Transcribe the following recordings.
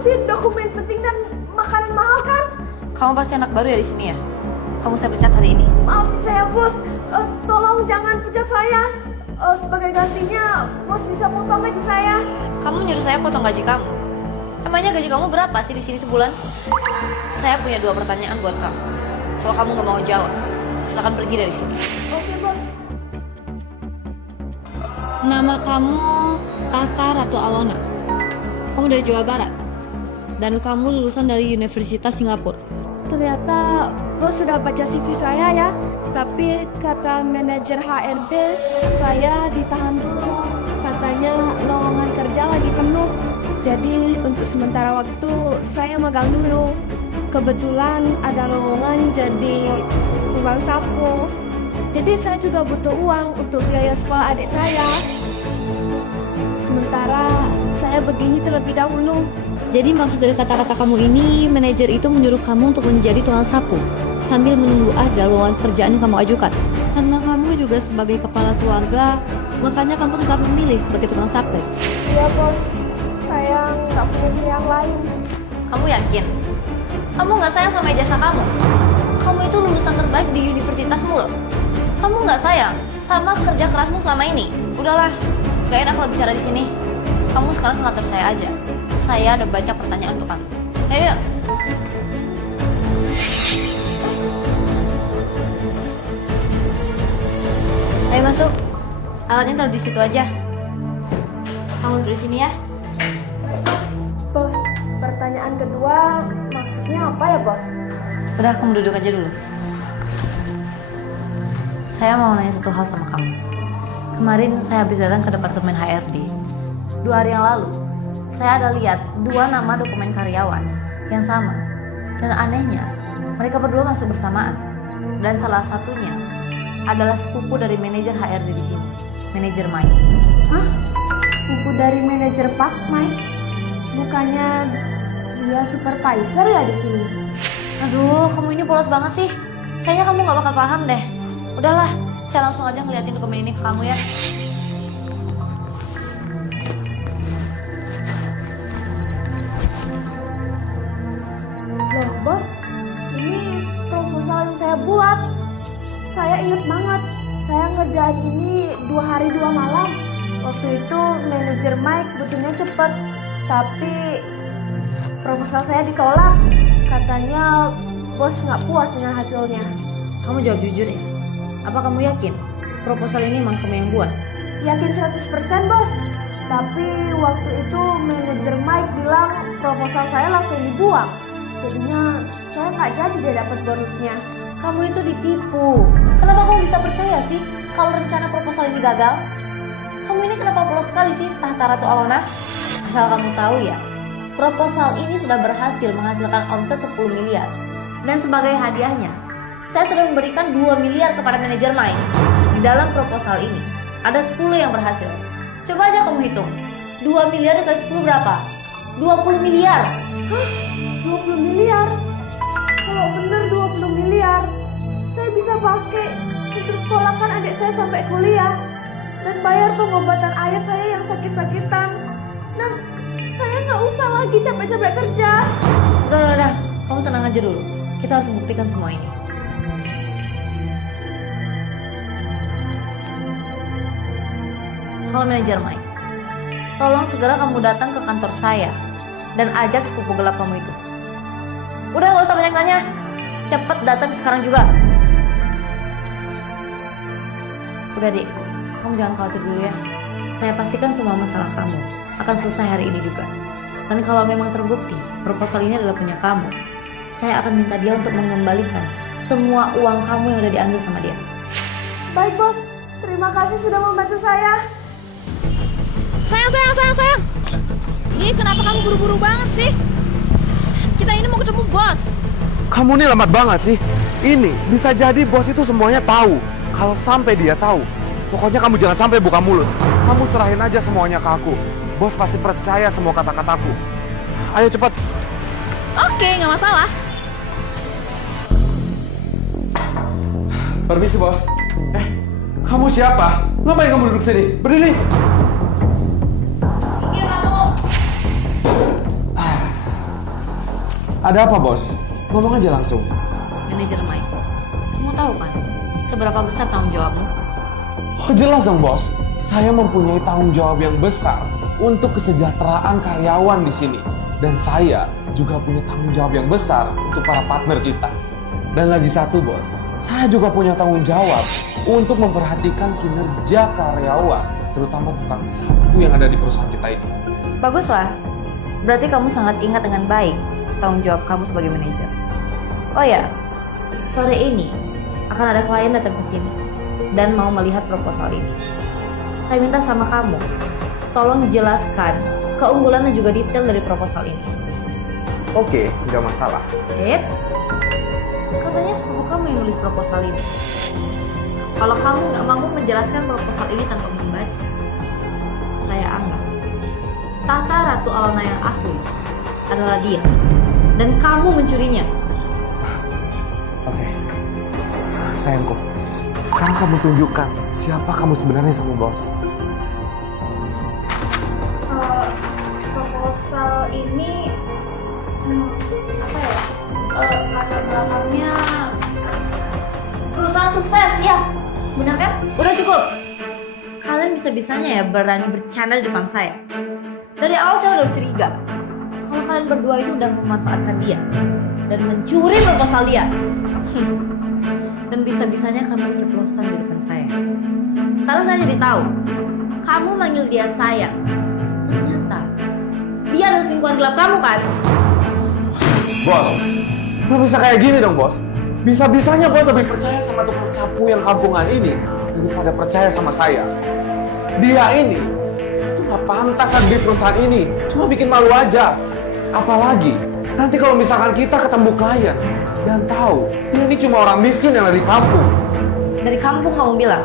sih dokumen penting dan makanan mahal kan? Kamu pasti anak baru ya di sini ya? Kamu saya pecat hari ini. Maafin saya bos, tolong jangan pecat saya. Sebagai gantinya, bos bisa potong gaji saya. Kamu nyuruh saya potong gaji kamu? Emangnya gaji kamu berapa sih di sini sebulan? Saya punya 2 pertanyaan buat kamu. Kalau kamu nggak mau jawab, silakan pergi dari sini. Oke bos. Nama kamu Tata Ratu Alona. Kamu dari Jawa Barat. Dan kamu lulusan dari Universitas Singapura. Ternyata bos sudah baca CV saya ya. Tapi kata manajer HRD, saya ditahan dulu. Katanya lowongan kerja lagi penuh. Jadi untuk sementara waktu saya magang dulu. Kebetulan ada lowongan jadi tukang sapu. Jadi saya juga butuh uang untuk biaya sekolah adik saya. Sementara saya begini terlebih dahulu. Jadi maksud dari kata-kata kamu ini, manajer itu menyuruh kamu untuk menjadi tukang sapu sambil menunggu ada lowongan pekerjaan yang kamu ajukan. Karena kamu juga sebagai kepala keluarga, makanya kamu tetap memilih sebagai tukang sapu. Iya bos, saya nggak punya pilihan lain. Kamu yakin? Kamu nggak sayang sama ijazah kamu? Kamu itu lulusan terbaik di universitasmu loh. Kamu nggak sayang sama kerja kerasmu selama ini? Udahlah, nggak enak kalau bicara di sini. Kamu sekarang ke kantor saya aja. Saya ada banyak pertanyaan untuk kamu. Ayo. Ayo masuk. Alatnya taruh di situ aja. Kamu duduk di sini ya. Bos, pertanyaan kedua maksudnya apa ya bos? Udah, kamu duduk aja dulu. Saya mau nanya satu hal sama kamu. Kemarin saya habis datang ke departemen HRD. 2 hari yang lalu, saya ada lihat 2 nama dokumen karyawan yang sama. Dan anehnya, mereka berdua masuk bersamaan. Dan salah satunya adalah sepupu dari manajer HRD di sini, manajer Mike. Hah? Sepupu dari manajer Pak Mike? Bukannya dia supervisor ya di sini? Aduh, kamu ini polos banget sih. Kayaknya kamu gak bakal paham deh. Udahlah, saya langsung aja ngeliatin dokumen ini ke kamu ya. Loh bos, ini proposal yang saya buat. Saya ingat banget, saya ngerjain ini 2 hari 2 malam. Waktu itu manajer Mike butuhnya cepet, tapi proposal saya ditolak. Katanya bos nggak puas dengan hasilnya. Kamu jawab jujur ya. Apa kamu yakin proposal ini emang kamu yang buat? Yakin 100% bos. Tapi waktu itu manajer Mike bilang proposal saya langsung dibuang. Jadinya saya nggak jadi dia dapat bonusnya. Kamu itu ditipu. Kenapa kamu bisa percaya sih kalau rencana proposal ini gagal? Kamu ini kenapa polos sekali sih, Tata Ratu Alona? Asal kamu tahu ya, proposal ini sudah berhasil menghasilkan omset 10 miliar. Dan sebagai hadiahnya, saya sudah memberikan 2 miliar kepada manajer Mike. Di dalam proposal ini, ada 10 yang berhasil. Coba aja kamu hitung, 2 miliar dikali 10 berapa? 20 miliar. Hah? 20 miliar? Kalau bener 20 miliar, saya bisa pakai untuk sekolahkan adik saya sampai kuliah dan bayar pengobatan ayah saya yang sakit-sakitan. Dan saya nggak usah lagi capek-capek kerja. Udah, kamu tenang aja dulu. Kita harus buktikan semua ini. Halo manajer Mike, tolong segera kamu datang ke kantor saya dan ajak sepupu gelap kamu itu. Udah, gak usah banyak tanya. Cepet datang sekarang juga. Udah Dik, kamu jangan khawatir dulu ya. Saya pastikan semua masalah kamu akan selesai hari ini juga. Dan kalau memang terbukti proposal ini adalah punya kamu, saya akan minta dia untuk mengembalikan semua uang kamu yang udah diambil sama dia. Baik bos, terima kasih sudah membantu saya. Sayang. Ih, kenapa kamu buru-buru banget sih? Kita ini mau ketemu bos. Kamu ini lambat banget sih. Ini bisa jadi bos itu semuanya tahu. Kalau sampai dia tahu, pokoknya kamu jangan sampai buka mulut. Kamu serahin aja semuanya ke aku. Bos pasti percaya semua kata-kataku. Ayo cepat. Oke, nggak masalah. Permisi bos. Kamu siapa? Ngapain kamu duduk sini? Berdiri. Iya kamu. Ada apa, Bos? Ngomong aja langsung. Manajer Mike, kamu tahu kan seberapa besar tanggung jawabmu? Oh, jelas dong, Bos. Saya mempunyai tanggung jawab yang besar untuk kesejahteraan karyawan di sini. Dan saya juga punya tanggung jawab yang besar untuk para partner kita. Dan lagi satu, Bos. Saya juga punya tanggung jawab untuk memperhatikan kinerja karyawan, terutama tukang sapu yang ada di perusahaan kita ini. Baguslah. Berarti kamu sangat ingat dengan baik tanggung jawab kamu sebagai manajer. Oh ya, sore ini akan ada klien datang ke sini dan mau melihat proposal ini. Saya minta sama kamu, tolong jelaskan keunggulan dan juga detail dari proposal ini. Oke, nggak masalah. Katanya sepupu kamu yang nulis proposal ini. Kalau kamu nggak mampu menjelaskan proposal ini tanpa membaca, saya anggap tahta Ratu Alona yang asli adalah dia, dan kamu mencurinya. Oke. Sayangku, sekarang kamu tunjukkan siapa kamu sebenarnya sama Bos. Proposal ini apa ya? Latar belakangnya perusahaan sukses, ya benar kan? Udah cukup. Kalian bisa-bisanya ya berani bercanda di depan saya. Dari awal saya udah curiga kalau kalian berdua itu udah memanfaatkan dia dan mencuri proposal dia. Dan bisa-bisanya kamu keceplosan di depan saya. Sekarang saya jadi tahu kamu manggil dia sayang. Ternyata dia adalah selingkuhan gelap kamu kan? Bos, nggak bisa kayak gini dong, Bos. Bisa-bisanya Bos lebih percaya sama tukang sapu yang kampungan ini daripada percaya sama saya. Dia ini tuh nggak pantas ada di perusahaan ini, cuma bikin malu aja. Apalagi nanti kalau misalkan kita ketemu klien dan tahu ini cuma orang miskin yang dari kampung. Dari kampung kamu bilang?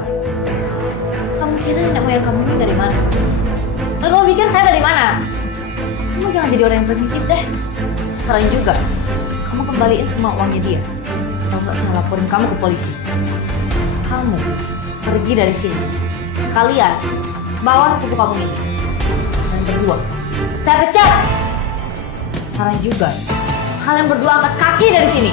Kamu kira nenek moyang kamu ini dari mana? Dan kamu pikir saya dari mana? Kamu jangan jadi orang yang primitif deh. Sekarang juga, kamu kembaliin semua uangnya dia. Kalau nggak saya laporin kamu ke polisi. Kamu pergi dari sini. Sekalian, bawa sepupu kamu ini. Dan berdua, saya pecat. Sekarang juga, kalian berdua angkat kaki dari sini.